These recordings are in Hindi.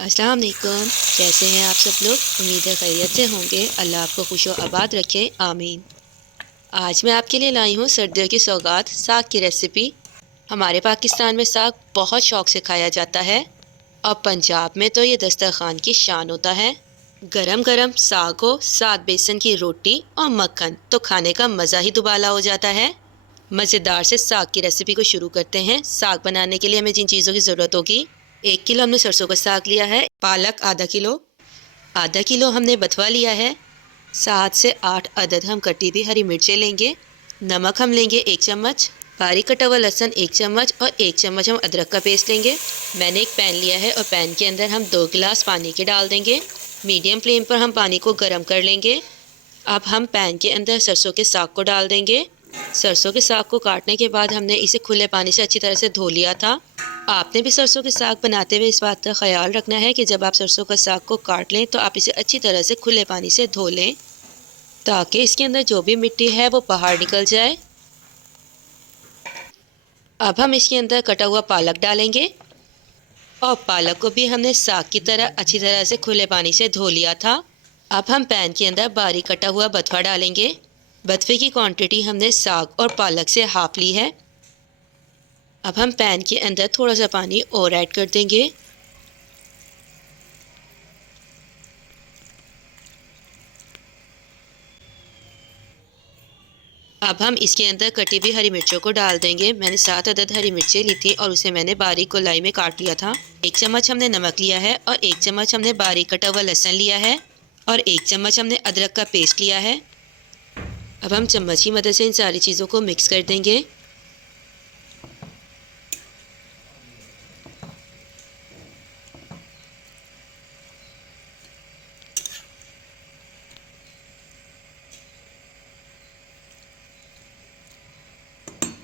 अस्सलाम वालेकुम। कैसे हैं आप सब लोग? उम्मीद है खैरियत से होंगे। अल्लाह आपको खुश व आबाद रखे, आमीन। आज मैं आपके लिए लाई हूँ सर्दियों की सौगात, साग की रेसिपी। हमारे पाकिस्तान में साग बहुत शौक से खाया जाता है और पंजाब में तो ये दस्तरखान की शान होता है। गरम गरम साग हो, साथ बेसन की रोटी और मक्खन, तो खाने का मज़ा ही दुबाला हो जाता है। मज़ेदार से साग की रेसिपी को शुरू करते हैं। साग बनाने के लिए हमें जिन चीज़ों की ज़रूरत होगी: 1 किलो हमने सरसों का साग लिया है, पालक आधा किलो हमने बथुआ लिया है, 7 से 8 अदद हम कटी हुई हरी मिर्चें लेंगे, नमक हम लेंगे 1 चम्मच, बारीक कटा हुआ लहसुन 1 चम्मच और 1 चम्मच हम अदरक का पेस्ट लेंगे। मैंने एक पैन लिया है और पैन के अंदर हम 2 गिलास पानी के डाल देंगे। मीडियम फ्लेम पर हम पानी को गर्म कर लेंगे। अब हम पैन के अंदर सरसों के साग को डाल देंगे। सरसों के साग को काटने के बाद हमने इसे खुले पानी से अच्छी तरह से धो लिया था। आपने भी सरसों के साग बनाते हुए इस बात का ख्याल रखना है कि जब आप सरसों का साग को काट लें तो आप इसे अच्छी तरह से खुले पानी से धो लें, ताकि इसके अंदर जो भी मिट्टी है वो बाहर निकल जाए। अब हम इसके अंदर कटा हुआ पालक डालेंगे और पालक को भी हमने साग की तरह अच्छी तरह से खुले पानी से धो लिया था। अब हम पैन के अंदर बारीक कटा हुआ बथुआ डालेंगे। बथुए की क्वांटिटी हमने साग और पालक से हाफ ली है। अब हम पैन के अंदर थोड़ा सा पानी और ऐड कर देंगे। अब हम इसके अंदर कटी हुई हरी मिर्चों को डाल देंगे। मैंने 7 अदद हरी मिर्चें ली थी और उसे मैंने बारीक गोलाई में काट लिया था। 1 चम्मच हमने नमक लिया है और 1 चम्मच हमने बारीक कटा हुआ लहसुन लिया है और 1 चम्मच हमने अदरक का पेस्ट लिया है। अब हम चम्मच की मदद से इन सारी चीज़ों को मिक्स कर देंगे।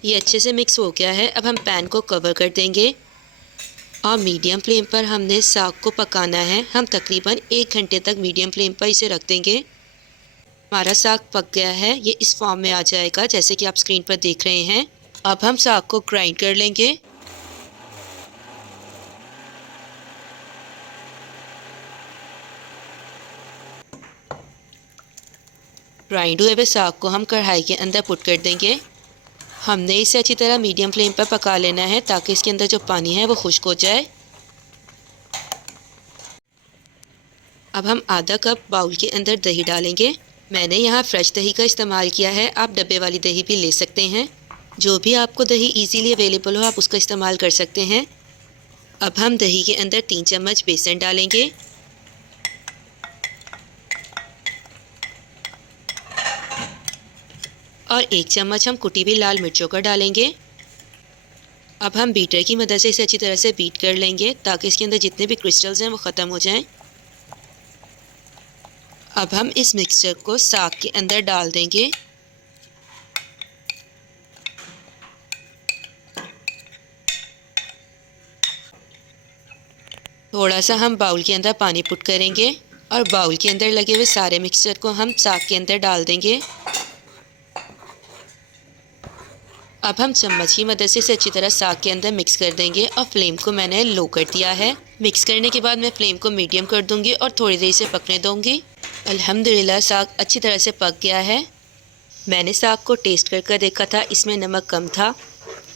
ये अच्छे से मिक्स हो गया है। अब हम पैन को कवर कर देंगे और मीडियम फ्लेम पर हमने साग को पकाना है। हम तकरीबन 1 घंटे तक मीडियम फ्लेम पर इसे रख देंगे। हमारा साग पक गया है, ये इस फॉर्म में आ जाएगा जैसे कि आप स्क्रीन पर देख रहे हैं। अब हम साग को ग्राइंड कर लेंगे। ग्राइंड हुए हुए साग को हम कढ़ाई के अंदर पुट कर देंगे। हमने इसे अच्छी तरह मीडियम फ्लेम पर पका लेना है ताकि इसके अंदर जो पानी है वो खुश्क हो जाए। अब हम आधा कप बाउल के अंदर दही डालेंगे। मैंने यहाँ फ्रेश दही का इस्तेमाल किया है, आप डब्बे वाली दही भी ले सकते हैं। जो भी आपको दही इजीली अवेलेबल हो आप उसका इस्तेमाल कर सकते हैं। अब हम दही के अंदर 3 चम्मच बेसन डालेंगे और 1 चम्मच हम कुटी हुई लाल मिर्चों का डालेंगे। अब हम बीटर की मदद से इसे अच्छी तरह से बीट कर लेंगे ताकि इसके अंदर जितने भी क्रिस्टल्स हैं वो ख़त्म हो जाएं। अब हम इस मिक्सचर को साग के अंदर डाल देंगे। थोड़ा सा हम बाउल के अंदर पानी पुट करेंगे और बाउल के अंदर लगे हुए सारे मिक्सचर को हम साग के अंदर डाल देंगे। अब हम चम्मच की मदद से इसे अच्छी तरह साग के अंदर मिक्स कर देंगे और फ्लेम को मैंने लो कर दिया है। मिक्स करने के बाद मैं फ्लेम को मीडियम कर दूंगी और थोड़ी देर इसे पकने दूंगी। अल्हम्दुलिल्लाह साग अच्छी तरह से पक गया है। मैंने साग को टेस्ट कर देखा था, इसमें नमक कम था।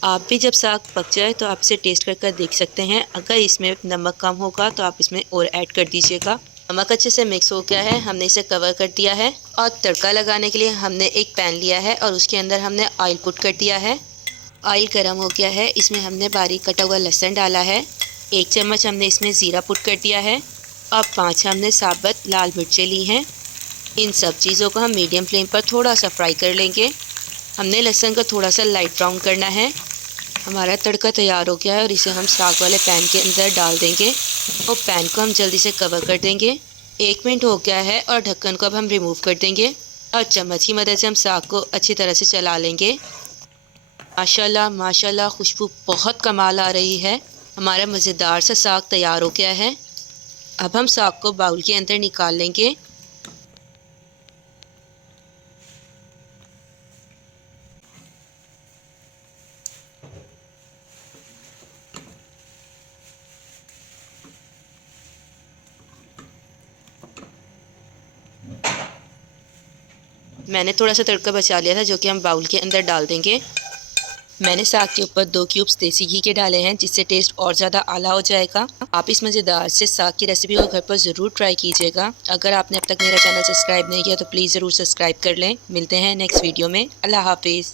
आप भी जब साग पक जाए तो आप इसे टेस्ट कर देख सकते हैं। अगर इसमें नमक कम होगा तो आप इसमें और ऐड कर दीजिएगा। नमक अच्छे से मिक्स हो गया है, हमने इसे कवर कर दिया है और तड़का लगाने के लिए हमने एक पैन लिया है और उसके अंदर हमने ऑयल पुट कर दिया है। ऑयल गर्म हो गया है, इसमें हमने बारीक कटा हुआ लहसुन डाला है। 1 चम्मच हमने इसमें ज़ीरा पुट कर दिया है और 5 हमने साबुत लाल मिर्चें ली हैं। इन सब चीज़ों को हम मीडियम फ्लेम पर थोड़ा सा फ्राई कर लेंगे। हमने लहसुन को थोड़ा सा लाइट ब्राउन करना है। हमारा तड़का तैयार हो गया है और इसे हम साग वाले पैन के अंदर डाल देंगे और पैन को हम जल्दी से कवर कर देंगे। 1 मिनट हो गया है और ढक्कन को अब हम रिमूव कर देंगे और चम्मच की मदद से हम साग को अच्छी तरह से चला लेंगे। माशाल्लाह माशाल्लाह, खुशबू बहुत कमाल आ रही है। हमारा मज़ेदार सा साग तैयार हो गया है। अब हम साग को बाउल के अंदर निकाल लेंगे। मैंने थोड़ा सा तड़का बचा लिया था जो कि हम बाउल के अंदर डाल देंगे। मैंने साग के ऊपर 2 क्यूब्स देसी घी के डाले हैं जिससे टेस्ट और ज़्यादा आला हो जाएगा। आप इस मज़ेदार से साग की रेसिपी को घर पर ज़रूर ट्राई कीजिएगा। अगर आपने अब तक मेरा चैनल सब्सक्राइब नहीं किया तो प्लीज़ ज़रूर सब्सक्राइब कर लें। मिलते हैं नेक्स्ट वीडियो में। अल्लाह हाफिज़।